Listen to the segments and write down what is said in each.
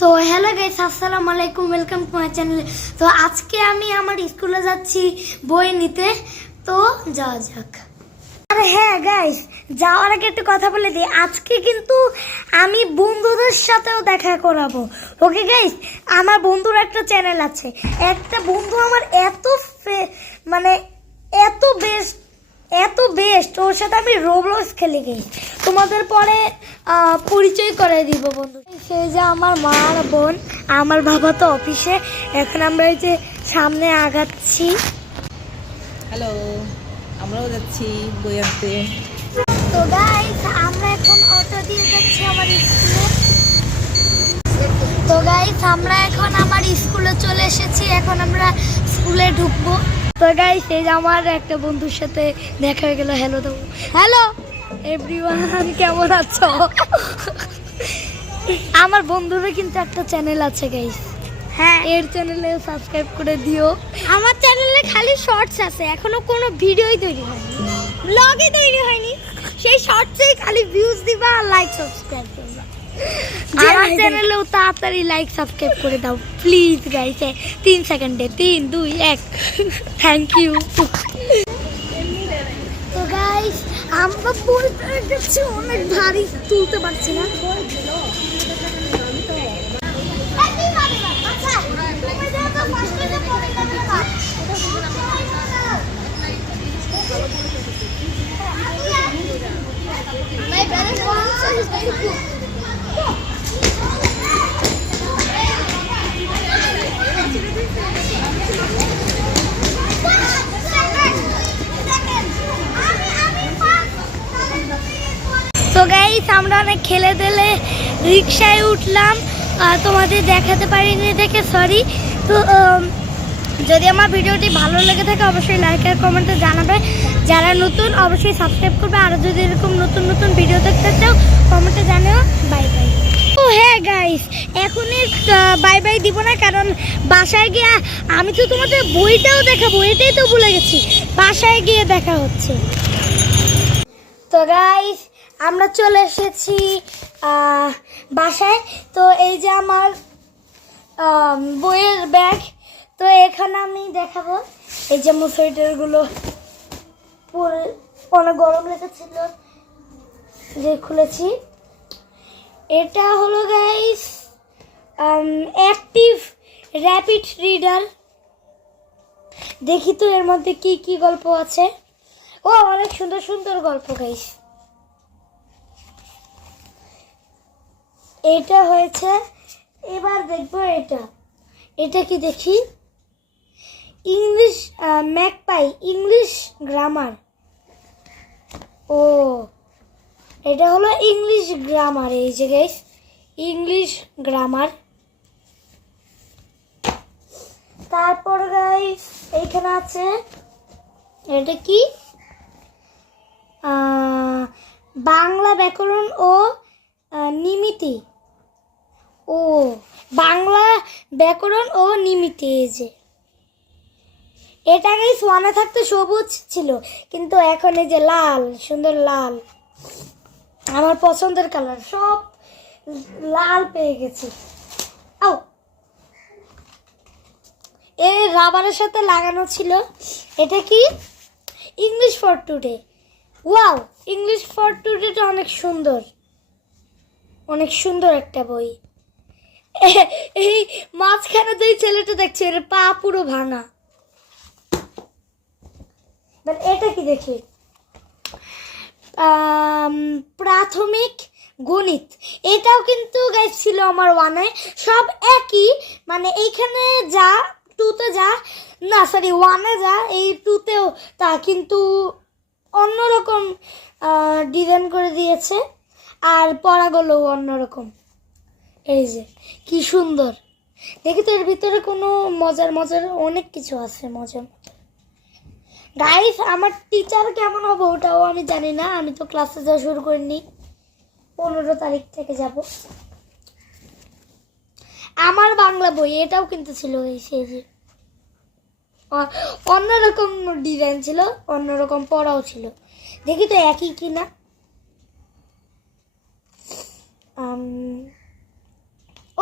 তো hello guys, আসসালামু আলাইকুম, ওয়েলকাম টু মাই চ্যানেল। তো আজকে আমি আমার স্কুলে যাচ্ছি বই নিতে। তো যাওয়া যাক। আর হ্যাঁ গাইস, যাওয়ার আগে একটা কথা বলে দিই, আজকে কিন্তু আমি বন্ধুদের সাথেও দেখা করাবো। ওকে গাইস, আমার বন্ধুর একটা চ্যানেল আছে। একটা বন্ধু আমার মানে এত বেস্ট, ওর সাথে আমি রোবলক্স খেলে গেছি। তোমাদের পরে পরিচয় করে দিব বন্ধু। সে যে আমার মা আর বোন, আমার বাবা তো অফিসে। এখন আমরা এই যে সামনে আগাচ্ছি। হ্যালো, আমরাও যাচ্ছি বই আনতে। তো গাইস, আমরা এখন অটো দিয়ে যাচ্ছি আমার স্কুলে। তো গাইস, আমরা এখন আমার স্কুলে চলে এসেছি। এখন আমরা স্কুলে ঢুকবো। তো গাইস, এই যে আমার একটা বন্ধুর সাথে দেখা হয়ে গেল। হ্যালো এভরিওয়ান, কেমন আছো? আমার বন্ধুরও কিন্তু একটা চ্যানেল আছে গাইস। হ্যাঁ, এর চ্যানেলে সাবস্ক্রাইব করে দিও। আমার চ্যানেলে খালি শর্টস আছে, এখনো কোনো ভিডিওই তৈরি হয়নি, ব্লগই তৈরি হয়নি। সেই শর্টসেই খালি ভিউজ দিবা আর লাইক সাবস্ক্রাইব করবা। আমার চ্যানেলেও তাড়াতাড়ি লাইক সাবস্ক্রাইব করে দাও প্লিজ গাইস। 3 সেকেন্ডে 3 2 1। Thank you. তো গাইস, আমরা বইটা দেখছি অনেক ভারী, তুলতে পারছি না। My brother is very good. তো গাইস, আমরা অনেক খেলে দিলে রিক্সায় উঠলাম, তোমাদের দেখাতে পারিনি দেখে সরি। তো যদি আমার ভিডিওটি ভালো লেগে থাকে অবশ্যই লাইক আর কমেন্টে জানাবে। যারা নতুন অবশ্যই সাবস্ক্রাইব করবে। আর যদি এরকম নতুন নতুন ভিডিও দেখতে চাও কমেন্টে জানিও। Bye bye. ও হ্যাঁ গাইস, এখনই বাই বাই দিব না, কারণ বাসায় গিয়ে আমি তো তোমাদের বইটাও দেখাবো, এটাই তো ভুলে গেছি। বাসায় গিয়ে দেখা হচ্ছে। তো গাইস, আমরা চলে এসেছি বাসায়। তো এই যে আমার বইয়ের ব্যাগ। তো এখানে আমি দেখাবো এই যে আমার সোয়েটারগুলো পরে অনেক গরম লেগেছিল যে খুলেছি। এটা হলো গাইস অ্যাক্টিভ র্যাপিড রিডার। দেখি তো এর মধ্যে কি কি গল্প আছে। ও অনেক সুন্দর সুন্দর গল্প গাইস। এটা হয়েছে, এবার দেখবো এটা কি দেখি। English magpie English grammar. ও এটা হলো ইংলিশ গ্রামার। এই যে গাইস, ইংলিশ গ্রামার। তারপর গাইস এইখানে আছে, এটা কি, বাংলা ব্যাকরণ ও নিমিতি। ও বাংলা ব্যাকরণ ও নিমিতি। এই যে এটা গাইস ওয়ানে থাকতে সবুজ ছিল, কিন্তু এখন এই যে লাল, সুন্দর লাল, আমার পছন্দের কালার, সব লাল পেয়ে গেছি। ও এই রাবারের সাথে লাগানো ছিল। এটা কি, English for today. Wow, English for টুডেটা অনেক সুন্দর, অনেক সুন্দর একটা বই। এই মাঝখানে তো এই ছেলেটা দেখছে, এর পা পুরো ভাঙা। এটা কি দেখি, প্রাথমিক গণিত। এটাও কিন্তু গাইস ছিল আমার ওয়ানে। সব একই, মানে এইখানে যা টুতে যা, না সরি ওয়ানে যা, এই টুতেও তা, কিন্তু অন্যরকম ডিজাইন করে দিয়েছে। আর পড়াগুলো অন্যরকম। এই যে কি সুন্দর, দেখি তো এর ভিতরে কোনো মজার মজার অনেক কিছু আছে। মজার গাইস, আমার টিচার কেমন হবে ওটাও আমি জানি না। আমি তো ক্লাসে যাওয়া শুরু করিনি, 15 তারিখ থেকে যাব। আমার বাংলা বই এটাও কিন্তু ছিল সেই যে অন্যরকম ডিজাইন ছিল, অন্যরকম পড়াও ছিল। দেখি তো একই কিনা।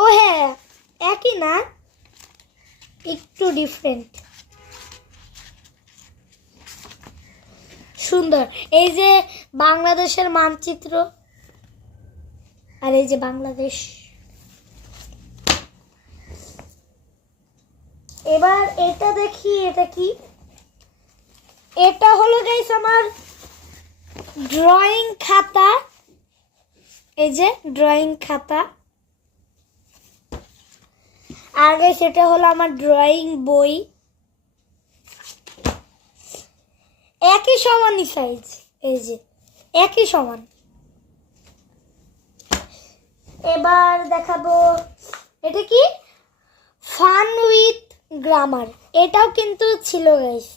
ও হ্যাঁ, একই না, একটু ডিফারেন্ট। সুন্দর। এই যে বাংলাদেশের মানচিত্র, আর এই যে বাংলাদেশ। এবার এটা দেখি, এটা কি? এটা হলো গাইস আমার ড্রয়িং খাতা। এই যে ড্রয়িং খাতা। আর গাইস এটা হলো আমার ড্রয়িং বই। একই সমানই সাইজ, এই যে একই সমান। এবার দেখাবো এটা কি, ফান উইথ গ্রামার। এটাও কিন্তু ছিল গাইস।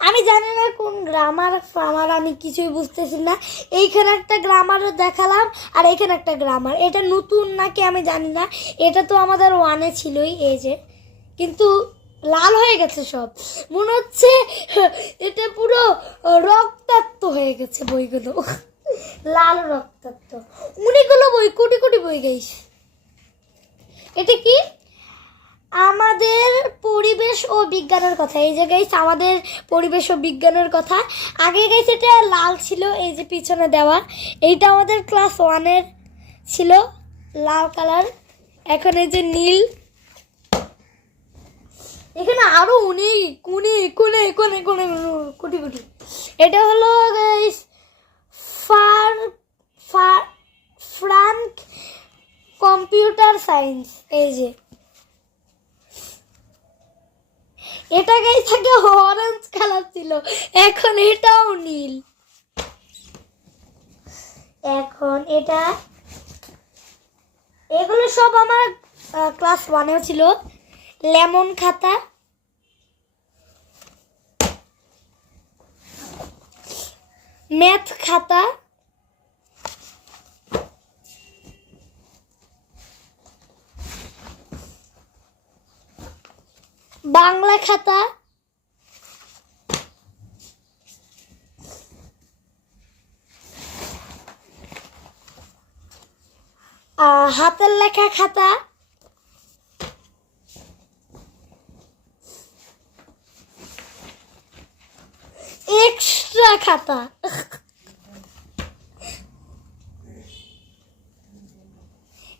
আমি জানি না কোন গ্রামার ফামার, আমি কিছুই বুঝতেছি না। এইখানে একটা গ্রামারও দেখালাম, আর এইখানে একটা গ্রামার। এটা নতুন নাকি আমি জানি না, এটা তো আমাদের ওয়ানে ছিলই। এই যে কিন্তু লাল হয়ে গেছে সব, মনে হচ্ছে এটা পুরো রক্তাক্ত হয়ে গেছে বইগুলো। লাল রক্তাক্ত। অনেকগুলো বই, কোটি কোটি বই গাইস। এটা কি, আমাদের পরিবেশ ও বিজ্ঞানের কথা। এই যে গাইস আমাদের পরিবেশ ও বিজ্ঞানের কথা। আগে গাইস এটা লাল ছিল, এই যে পিছনে দেওয়া। এইটা আমাদের ক্লাস 1-এর ছিল, লাল কালার। এখন এই যে নীল। এখানে আরো অনেক কোনে কোনে কোনে কোনে কোটি কোটি। এটা হলো গাইস ফ্রাঙ্ক কম্পিউটার সায়েন্স। এই যে এটা গাইস আগে অরেঞ্জ কালার ছিল, এখন এটাও নীল। এখন এটা, এগুলো সব আমার ক্লাস 1-এও ছিল। লেমন খাতা, ম্যাথ খাতা, বাংলা খাতা, হাতের লেখা খাতা, এক্সট্রা খাতা।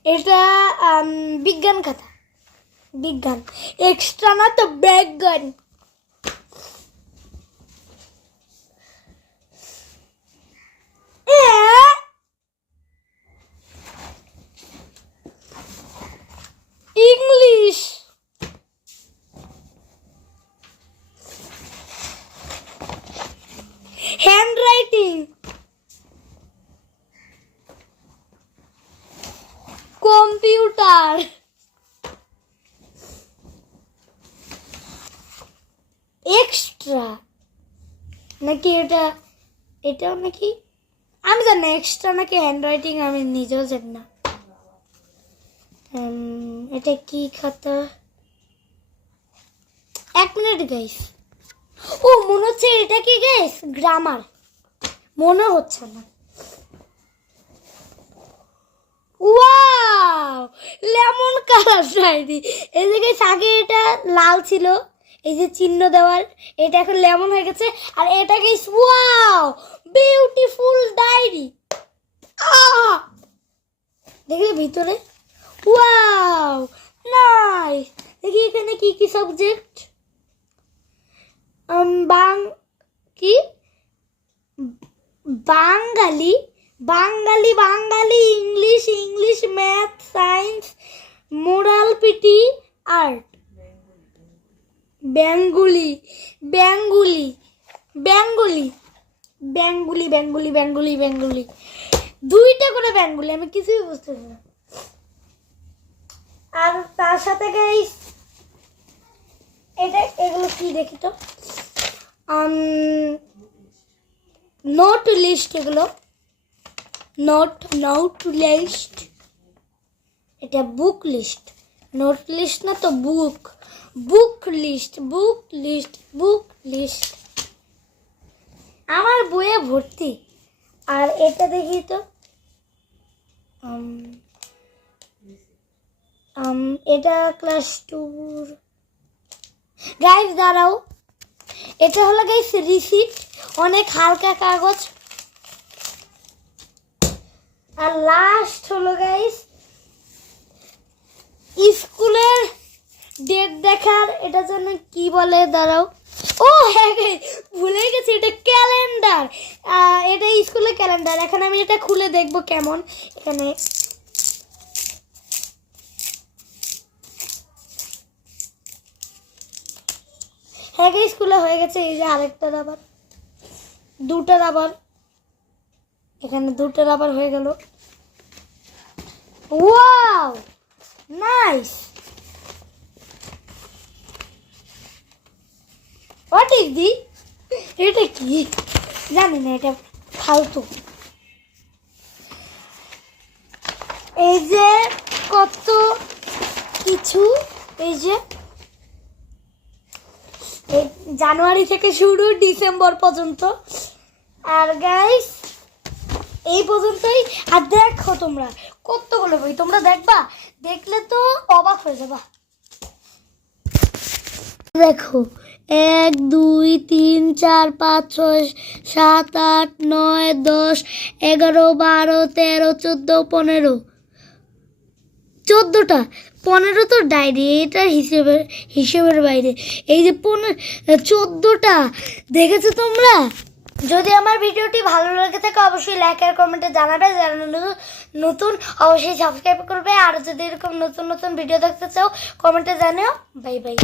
এটা বিজ্ঞান খাতা, বিজ্ঞান। এক্সট্রা না তো বিজ্ঞান। ইংলিশ, হ্যান্ডরাইটিং, কম্পিউটার, এক্সট্রা নাকি এটা, এটাও নাকি আমি জানি না। এক্সট্রা নাকি হ্যান্ডরাইটিং আমি নিজেও জানি না। এটা কি খাতা, এক মিনিট গাইস। ও মনে হচ্ছে এটা কি গাইস, গ্রামার। মনে হচ্ছে না। Wow, lemon colour diary. এই যে গাইস আগে এটা লাল ছিল, এই যে চিহ্ন দেওয়ার, এটা এখন লেমন হয়ে গেছে। আর এটা গাইস ওয়াও, বিউটিফুল ডায়েরি। দেখলে ভিতরে, ওয়াও নাইস। দেখি এখানে কি কি সাবজেক্ট, কি Bangali, Bangali Bangali, English English, math, science, moral, PT, art, Bengali Bengali Bengali Bengali Bengali Bengali Bengali, দুইটা করে বেঙ্গলি, আমি কিছুই বুঝতেছি না। আর তার সাথে গাইস এটা, এগুলো কি দেখি তো, নোট লিস্ট। এগুলো নোট লিস্ট। এটা বুক লিস্ট, নোট লিস্ট না তো book list, book list, book list. আমার বইয়ে ভর্তি। আর এটা দেখি তো, এটা ক্লাস 2 গাইস দাঁড়াও, এটা হলো গাইস রিসিট, অনেক হালকা কাগজ। আর লাস্ট হলো গাইস স্কুলের ডেট দেখার, এটা জন্য কি বলে দাঁড়াও, ও হ্যাঁ ভুলে গেছি, এটা ক্যালেন্ডার। এটা স্কুলের ক্যালেন্ডার। এখন আমি এটা খুলে দেখবো কেমন। এখানে হ্যাঁ স্কুলে হয়ে গেছে। এই যে আরেকটা রাবার, দুটো রাবার, এখানে দুটো রাবার হয়ে গেল। Wow nice. What is the, এটা কি জানি না, এটা ফালতু। এই যে কত কিছু, এই যে জানুয়ারি থেকে শুরু ডিসেম্বর পর্যন্ত। আর গাইস এই পর্যন্তই। আর দেখো তোমরা কতগুলো বই, তোমরা দেখবা, দেখলে তো অবাক হয়ে যাবা। দেখো 1 2 3 4 5 6 7 8 9 10 11 12 13 14 15 14টা, 15 তো ডায়েরি, এটা হিসেবের বাইরে। এই যে 14টা দেখেছো তোমরা। যদি আমার ভিডিওটি ভালো লাগে থাকে অবশ্যই লাইক আর কমেন্টে জানাবে। যারা নতুন অবশ্যই সাবস্ক্রাইব করবে। আর যদি এরকম নতুন নতুন ভিডিও দেখতে চাও কমেন্টে জানিও। Bye bye.